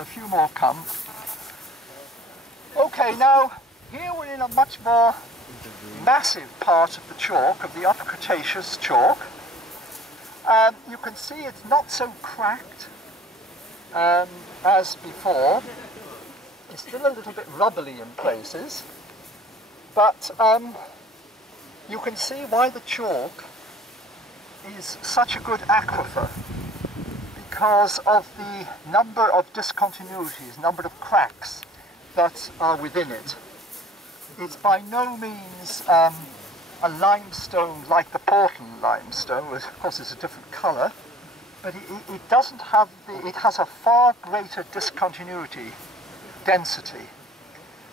a few more come. Okay, now here we're in a much more massive part of the chalk, of the Upper Cretaceous chalk. You can see it's not so cracked as before. It's still a little bit rubbly in places, but you can see why the chalk is such a good aquifer, because of the number of discontinuities, number of cracks that are within it. It's by no means a limestone like the Portland limestone, which of course is a different colour, but it doesn't have it has a far greater discontinuity density,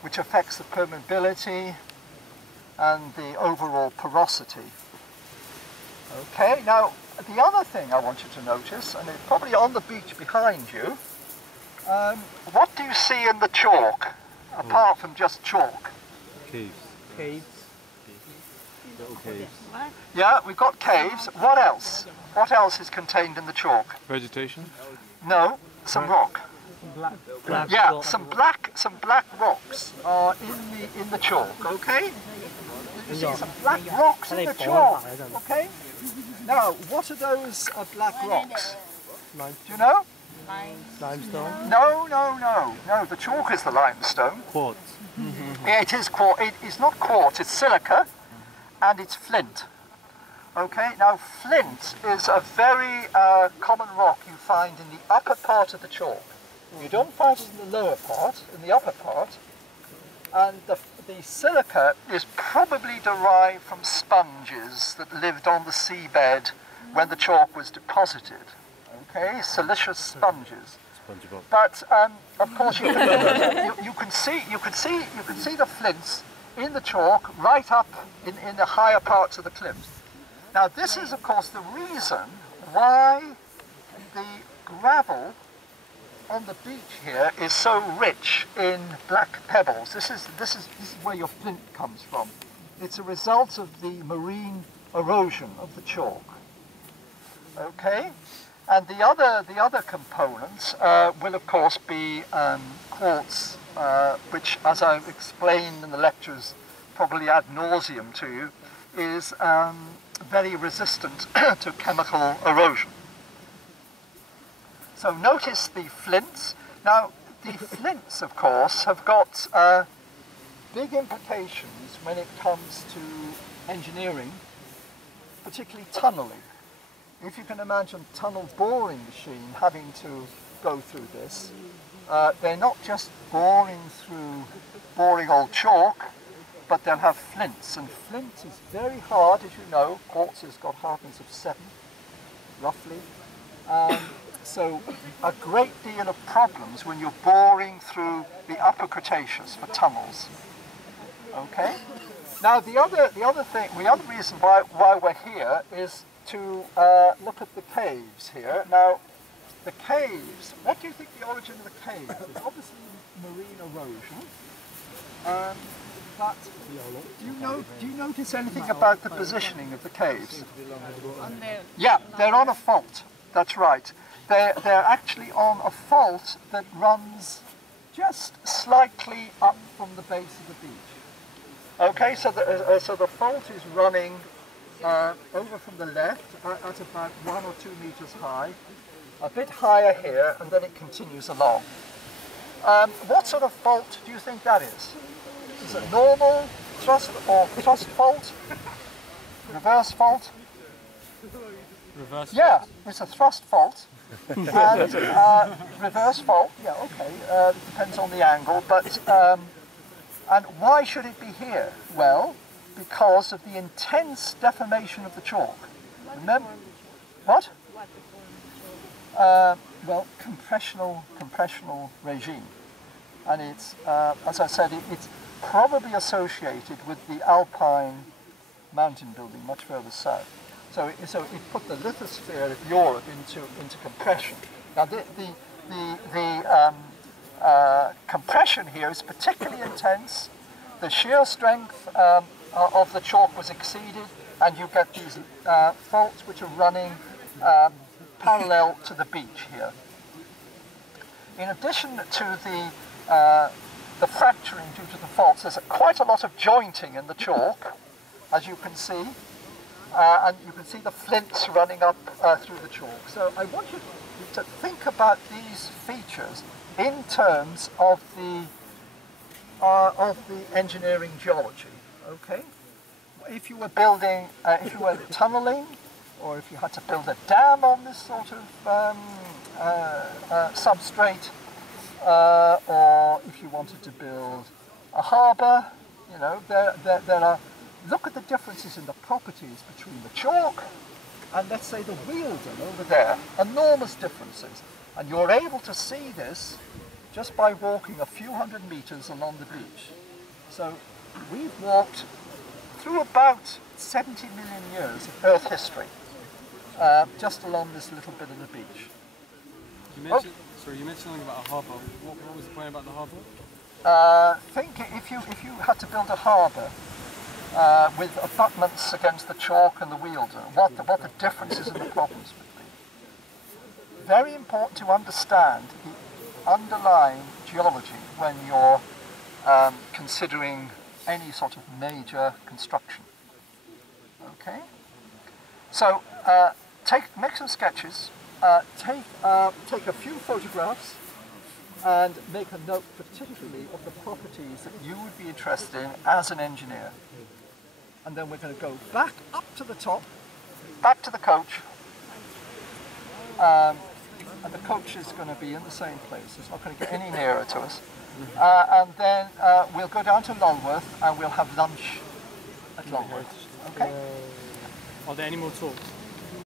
which affects the permeability and the overall porosity. Okay, now the other thing I want you to notice, and it's probably on the beach behind you, what do you see in the chalk, apart from just chalk? Caves. Caves. Little caves. Yeah, we've got caves. What else? What else is contained in the chalk? Vegetation? No, some rock. Black Yeah, rock. some black rocks are in the chalk. Okay. You see some black rocks in the chalk. Okay. Now, what are those black rocks? Do you know? Limestone. No. The chalk is the limestone. Quartz. Yeah, it is quartz. It's not quartz. It's silica, and it's flint. Okay. Now, flint is a very common rock you find in the upper part of the chalk. You don't find it in the lower part, in the upper part. And the silica is probably derived from sponges that lived on the seabed when the chalk was deposited. Okay, siliceous sponges. But of course, you can see the flints in the chalk right up in the higher parts of the cliffs. Now, this is of course the reason why the gravel on the beach here is so rich in black pebbles. This is where your flint comes from. It's a result of the marine erosion of the chalk. Okay, and the other components will of course be quartz, which, as I've explained in the lectures, probably ad nauseum to you, is very resistant to chemical erosion. So notice the flints. Now, the flints, of course, have got big implications when it comes to engineering, particularly tunneling. If you can imagine a tunnel boring machine having to go through this, they're not just boring old chalk, but they'll have flints. And flint is very hard, as you know. Quartz has got hardness of 7, roughly. So a great deal of problems when you're boring through the Upper Cretaceous for tunnels. Okay. Now the other reason why we're here is to look at the caves here. Now, the caves. What do you think the origin of the caves is? Obviously marine erosion. But do you notice anything about the positioning of the caves? Yeah, they're on a fault. That's right. They're actually on a fault that runs just slightly up from the base of the beach. Okay, so the fault is running over from the left at about 1 or 2 meters high, a bit higher here, and then it continues along. What sort of fault do you think that is? Is it normal, thrust, or thrust fault? Reverse fault? Reverse. Yeah, it's a thrust fault. And reverse fault, yeah, okay, depends on the angle, but and why should it be here? Well, because of the intense deformation of the chalk. Remember, what? Well, compressional regime, and it's as I said, it's probably associated with the alpine mountain building much further south. So it put the lithosphere of Europe into compression. Now the compression here is particularly intense. The shear strength of the chalk was exceeded, and you get these faults which are running parallel to the beach here. in addition to the fracturing due to the faults, there's quite a lot of jointing in the chalk, as you can see, and you can see the flints running up through the chalk. So I want you to think about these features in terms of the engineering geology. Okay, if you were building, if you were tunneling, or if you had to build a dam on this sort of substrate, or if you wanted to build a harbour, you know, there are, look at the differences in the properties between the chalk and, let's say, the Wealden over there, enormous differences. And you're able to see this just by walking a few hundred metres along the beach. So we've walked through about 70 million years of Earth history, just along this little bit of the beach. You mentioned, sorry, you mentioned something about a harbour. What was the point about the harbour? Think if you had to build a harbour with abutments against the chalk and the Wealden, what the differences and the problems would be. Very important to understand the underlying geology when you're considering any sort of major construction. Okay, so make some sketches, take a few photographs, and make a note particularly of the properties that you would be interested in as an engineer. And then we're going to go back up to the top, back to the coach, and the coach is going to be in the same place. It's not going to get any nearer to us. And then we'll go down to Lulworth and we'll have lunch at Lulworth. Okay? Are there any more talks?